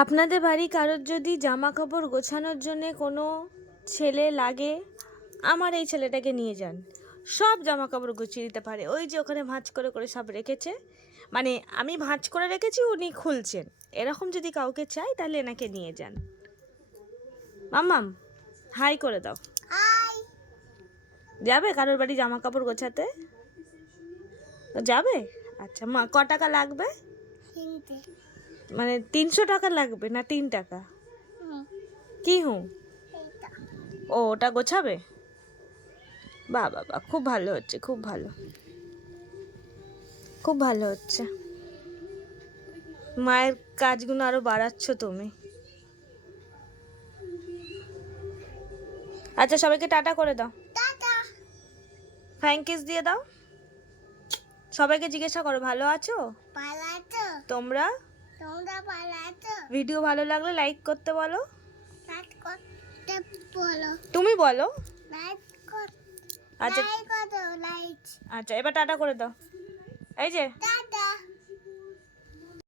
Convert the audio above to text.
আপনাদের বাড়ি কারোর যদি জামা কাপড় গোছানোর জন্য কোনো ছেলে লাগে, আমার এই ছেলেটাকে নিয়ে যান। সব জামা কাপড় গুছিয়ে দিতে পারে। ওই যে ওখানে ভাঁজ করে করে সব রেখেছে, মানে আমি ভাঁজ করে রেখেছি, উনি খুলছেন। এরকম যদি কাউকে চাই তাহলে এনাকে নিয়ে যান। মাম্মাম হাই করে দাও। যাবে কারোর বাড়ি জামা কাপড় গোছাতে? যাবে? আচ্ছা মা, ক টাকা লাগবে? মানে 300 টাকা লাগবে না 3 টাকা? কি হুঁ? ও, ওটা গোছাবে? বাহ বাহ বাহ, খুব ভালো হচ্ছে, খুব ভালো, খুব ভালো হচ্ছে। মায়ের কাজগুলো আরো বাড়াচ্ছ তুমি। আচ্ছা সবাইকে টাটা করে দাও, থ্যাংক ইস দিয়ে দাও। সবাইকে জিজ্ঞাসা করো ভালো আছো তোমরা? ভিডিও ভালো লাগলে লাইক করতে বলো। তুমি বলো। আচ্ছা আচ্ছা, এবার টাটা করে দাও। এই যে